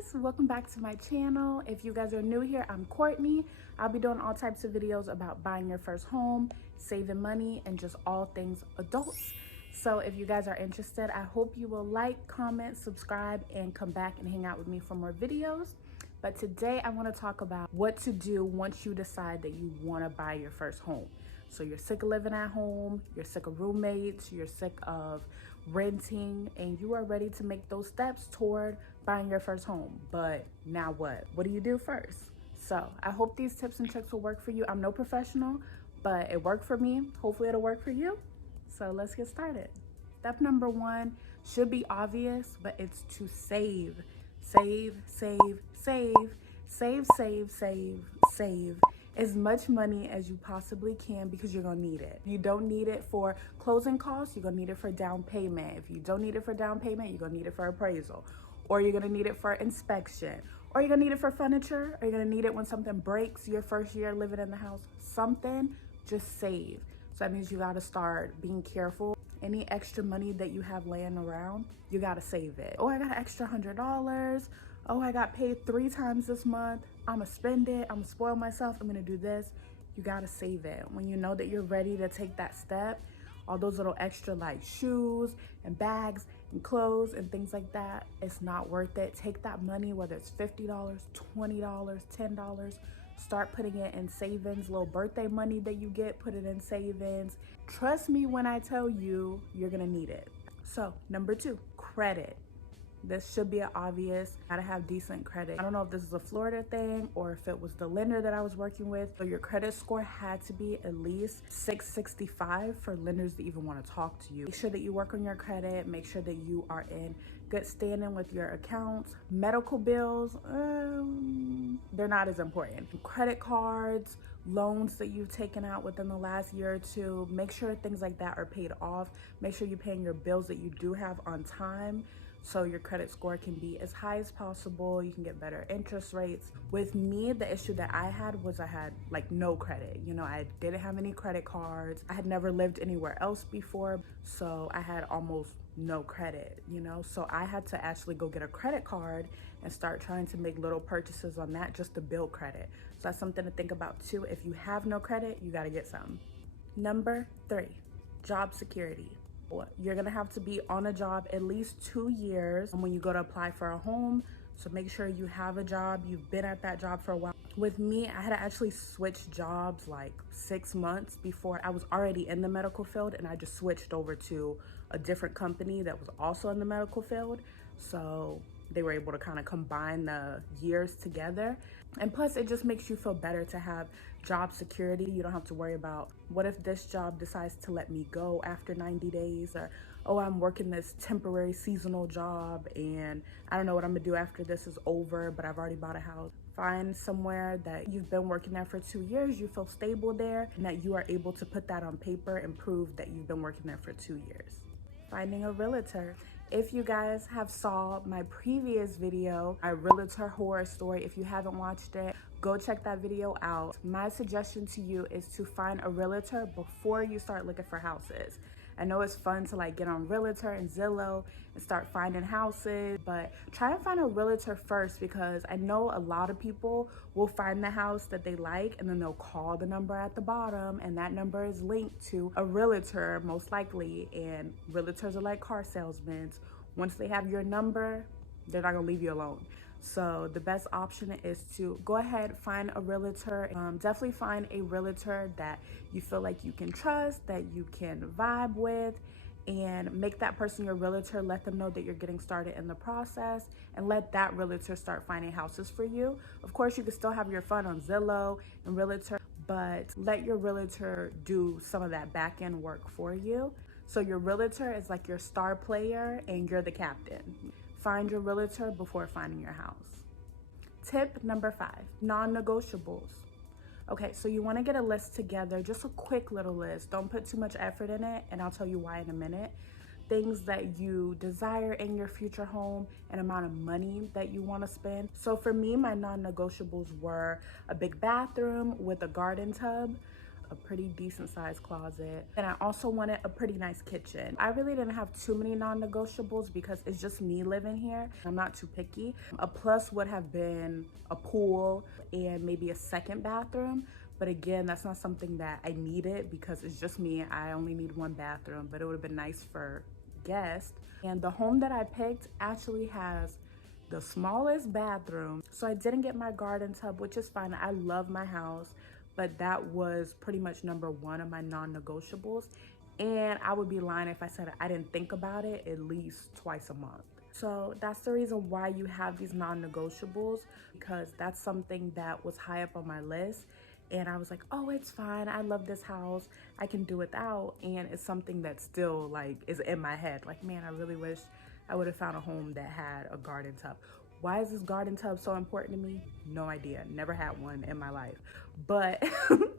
guys, welcome back to my channel. If you guys are new here, I'm Courtney. I'll be doing all types of videos about buying your first home, saving money, and just all things adults. So if you guys are interested, I hope you will like, comment, subscribe, and come back and hang out with me for more videos. But today I want to talk about what to do once you decide that you want to buy your first home. So you're sick of living at home, you're sick of roommates, you're sick of renting, and you are ready to make those steps toward buying your first home. But now what? What do you do first? So I hope these tips and tricks will work for you. I'm no professional, but it worked for me. Hopefully it'll work for you. So let's get started. Step number one should be obvious, but it's to save. Save, save, save, save, save, save, save as much money as you possibly can, because you're gonna need it. You don't need it for closing costs, you're gonna need it for down payment. If you don't need it for down payment, you're gonna need it for appraisal, or you're gonna need it for inspection, or you're gonna need it for furniture, or you're gonna need it when something breaks your first year living in the house. Something, just save. So that means you gotta start being careful. Any extra money that you have laying around, you gotta save it. Oh, I got an extra $100. Oh, I got paid 3 times this month. I'ma spend it, I'ma spoil myself, I'm gonna do this. You gotta save it. When you know that you're ready to take that step, all those little extra like shoes and bags and clothes and things like that, it's not worth it. Take that money, whether it's $50, $20, $10, start putting it in savings. Little birthday money that you get, put it in savings. Trust me when I tell you, you're gonna need it. So number 2, credit. This should be obvious. Gotta have decent credit. I don't know if this is a Florida thing or if it was the lender that I was working with, but your credit score had to be at least 665 for lenders to even want to talk to you. Make sure that you work on your credit. Make sure that you are in good standing with your accounts. Medical bills, they're not as important. Credit cards, loans that you've taken out within the last year or two, make sure things like that are paid off. Make sure you're paying your bills that you do have on time, so your credit score can be as high as possible. You can get better interest rates. With me, the issue that I had was I had like no credit. You know, I didn't have any credit cards. I had never lived anywhere else before, so I had almost no credit, you know? So I had to actually go get a credit card and start trying to make little purchases on that just to build credit. So that's something to think about too. If you have no credit, you gotta get some. Number 3, job security. You're gonna have to be on a job at least 2 years when you go to apply for a home. So make sure you have a job, you've been at that job for a while. With me, I had to actually switch jobs like 6 months before. I was already in the medical field and I just switched over to a different company that was also in the medical field. So they were able to kind of combine the years together. And plus, it just makes you feel better to have job security. You don't have to worry about, what if this job decides to let me go after 90 days? Or, oh, I'm working this temporary seasonal job and I don't know what I'm gonna do after this is over, but I've already bought a house. Find somewhere that you've been working there for 2 years, you feel stable there, and that you are able to put that on paper and prove that you've been working there for 2 years. Finding a realtor. If you guys have saw my previous video, my realtor horror story, if you haven't watched it, go check that video out. My suggestion to you is to find a realtor before you start looking for houses. I know it's fun to like get on Realtor and Zillow and start finding houses, but try to find a realtor first, because I know a lot of people will find the house that they like and then they'll call the number at the bottom, and that number is linked to a realtor most likely, and realtors are like car salesmen. Once they have your number, they're not gonna leave you alone. So the best option is to go ahead, find a realtor. Definitely find a realtor that you feel like you can trust, that you can vibe with, and make that person your realtor. Let them know that you're getting started in the process, and let that realtor start finding houses for you. Of course, you can still have your fun on Zillow and Realtor, but let your realtor do some of that back end work for you. So your realtor is like your star player and you're the captain. Find your realtor before finding your house. Tip number 5, non-negotiables. Okay, so you want to get a list together, just a quick little list. Don't put too much effort in it, and I'll tell you why in a minute. Things that you desire in your future home, and amount of money that you want to spend. So for me, my non-negotiables were a big bathroom with a garden tub, a pretty decent sized closet, and I also wanted a pretty nice kitchen. I really didn't have too many non-negotiables because it's just me living here. I'm not too picky. A plus would have been a pool and maybe a second bathroom. But again, that's not something that I needed because it's just me. I only need one bathroom, but it would have been nice for guests. And the home that I picked actually has the smallest bathroom. So I didn't get my garden tub, which is fine. I love my house, but that was pretty much number one of my non-negotiables. And I would be lying if I said I didn't think about it at least twice a month. So that's the reason why you have these non-negotiables, because that's something that was high up on my list. And I was like, oh, it's fine. I love this house. I can do without. And it's something that still like is in my head. Like, man, I really wish I would have found a home that had a garden tub. Why is this garden tub so important to me? No idea. Never had one in my life. But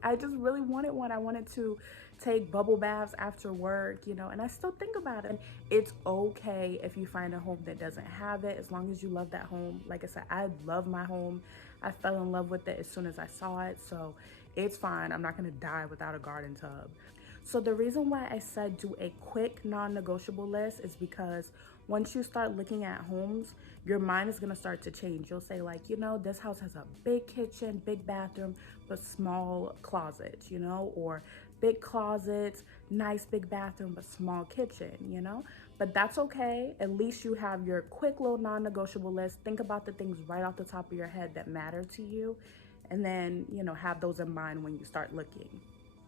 I just really wanted one. I wanted to take bubble baths after work, you know, and I still think about it. And it's okay if you find a home that doesn't have it, as long as you love that home. Like I said, I love my home. I fell in love with it as soon as I saw it, so it's fine. I'm not gonna die without a garden tub. So the reason why I said do a quick non-negotiable list is because once you start looking at homes, your mind is gonna start to change. You'll say like, you know, this house has a big kitchen, big bathroom, but small closets, you know, or big closets, nice big bathroom, but small kitchen, you know? But that's okay. At least you have your quick little non-negotiable list. Think about the things right off the top of your head that matter to you, and then, you know, have those in mind when you start looking.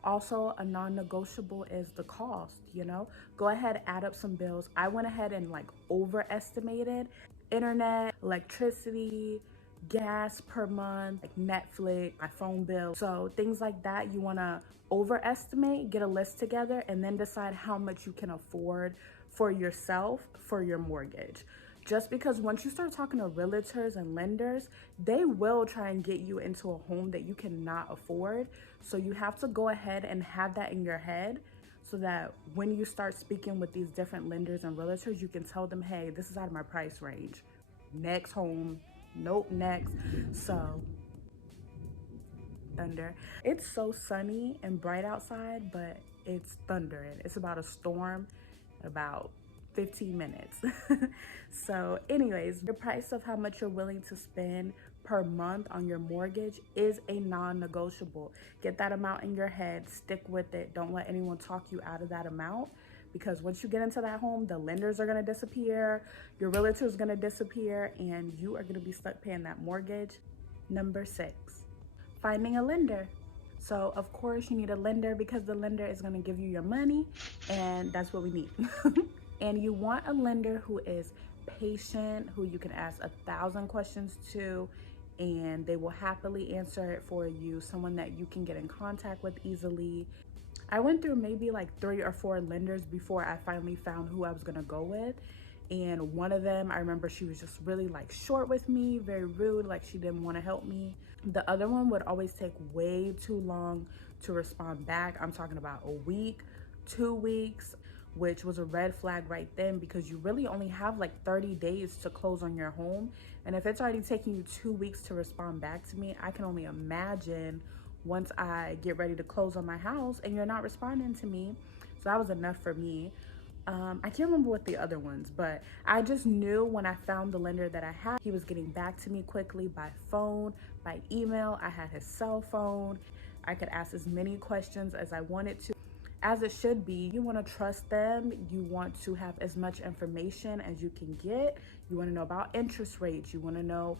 Also, a non-negotiable is the cost, you know? Go ahead, add up some bills. I went ahead and like overestimated internet, electricity, gas per month, like Netflix, my phone bill. So things like that, you wanna overestimate, get a list together, and then decide how much you can afford for yourself for your mortgage. Just because once you start talking to realtors and lenders, they will try and get you into a home that you cannot afford. So you have to go ahead and have that in your head so that when you start speaking with these different lenders and realtors, you can tell them, hey, this is out of my price range. Next home, nope, next. So, thunder. It's so sunny and bright outside, but it's thundering. It's about a storm, about 15 minutes. So anyways, the price of how much you're willing to spend per month on your mortgage is a non-negotiable. Get that amount in your head, stick with it. Don't let anyone talk you out of that amount, because once you get into that home, the lenders are going to disappear, your realtor is going to disappear, and you are going to be stuck paying that mortgage. Number 6, finding a lender. So of course you need a lender because the lender is going to give you your money, and that's what we need. And you want a lender who is patient, who you can ask 1,000 questions to, and they will happily answer it for you. Someone that you can get in contact with easily. I went through maybe like 3 or 4 lenders before I finally found who I was gonna go with. And one of them, I remember she was just really like short with me, very rude, like she didn't want to help me. The other one would always take way too long to respond back. I'm talking about a week, 2 weeks, which was a red flag right then, because you really only have like 30 days to close on your home. And if it's already taking you 2 weeks to respond back to me, I can only imagine once I get ready to close on my house and you're not responding to me. So that was enough for me. I can't remember what the other ones, but I just knew when I found the lender that I had, he was getting back to me quickly by phone, by email. I had his cell phone. I could ask as many questions as I wanted to, as it should be. You want to trust them. You want to have as much information as you can get. You want to know about interest rates. You want to know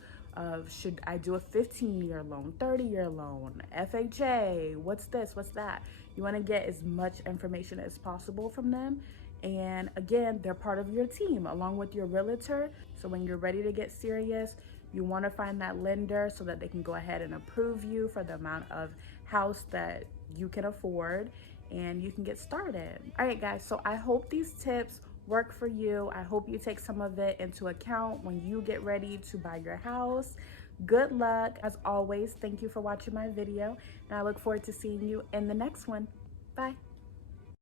should I do a 15-year loan, 30-year loan, FHA, what's this, what's that. You want to get as much information as possible from them. And again, they're part of your team along with your realtor. So when you're ready to get serious, you want to find that lender so that they can go ahead and approve you for the amount of house that you can afford, and you can get started. All right, guys, so I hope these tips work for you. I hope you take some of it into account when you get ready to buy your house. Good luck. As always, thank you for watching my video, and I look forward to seeing you in the next one. Bye.